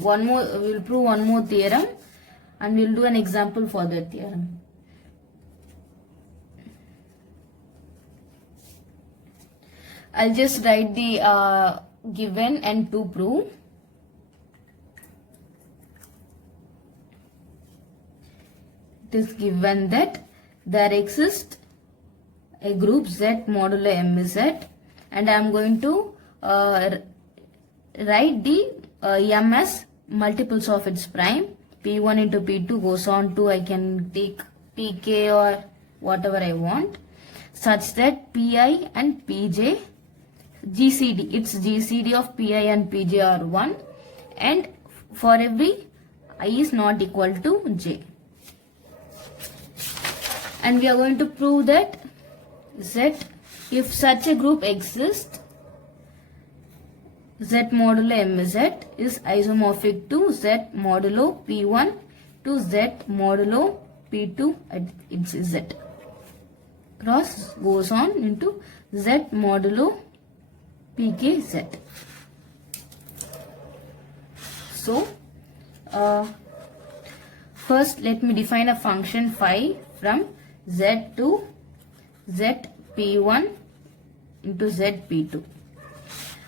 one more, we will prove one more theorem and we will do an example for that theorem. I'll just write the given and to prove. It is given that there exists a group Z modulo mz, and I am going to write the m as multiples of its prime. P1 into P2 goes on to, I can take Pk or whatever I want, such that Pi and Pj GCD, its GCD of Pi and Pj are 1, and for every I is not equal to j. And we are going to prove that Z, if such a group exists, Z modulo mz is isomorphic to Z modulo P1 to Z modulo P2 at its Z. Cross goes on into Z modulo pkz. So, first let me define a function phi from Z to Z P1 into Z P2.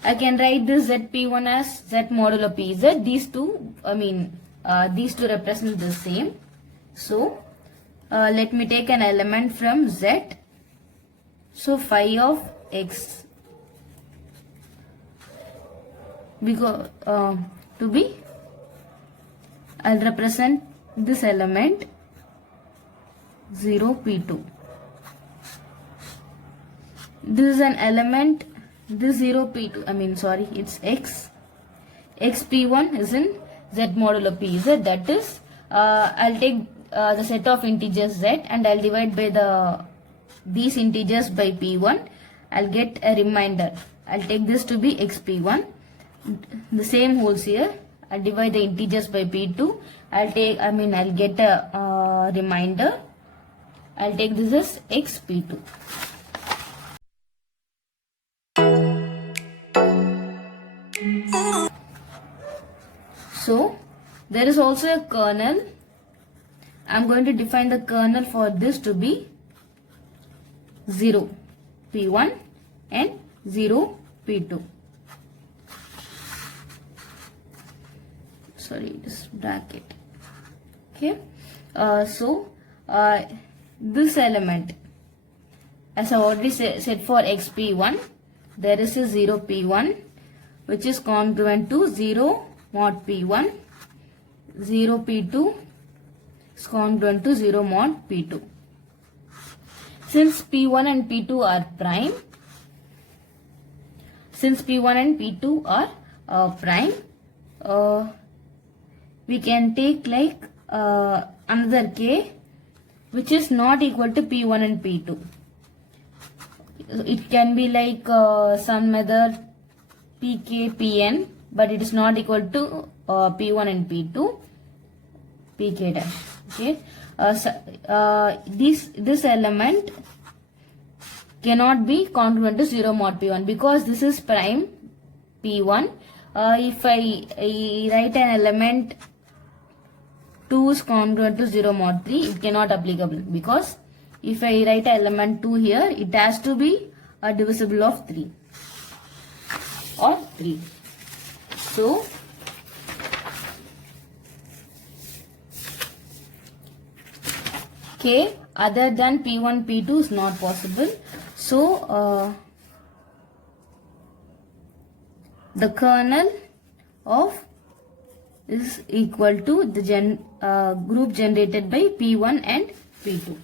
I can write this Z P1 as Z modulo pz. These two represent the same. So, let me take an element from Z. So, phi of x, because to be, I'll represent this element 0 P2. This is an element, this 0 P2, it's x. X P1 is in Z modulo pz, that is, I'll take the set of integers Z and I'll divide by these integers by P1. I'll get a remainder. I'll take this to be x P1. The same holds here. I'll divide the integers by P2. I'll get a remainder. I'll take this as x P2. So, there is also a kernel. I'm going to define the kernel for this to be 0 P1 and 0 P2. Sorry, just bracket. Okay. This element, as I already said for xp1, there is a 0 p1 which is congruent to 0 mod p1, 0 p2 is congruent to 0 mod p2. Since p1 and p2 are prime, we can take like another k which is not equal to p1 and p2. It can be like some other pk, pn, but it is not equal to p1 and p2, pk dash. Okay. This element cannot be congruent to 0 mod p1 because this is prime p1. If I write an element 2 is congruent to 0 mod 3, it cannot applicable, because if I write an element 2 here, it has to be a divisible of 3 or 3. So, k other than p1, p2 is not possible. So, the kernel of is equal to the group generated by p1 and p2.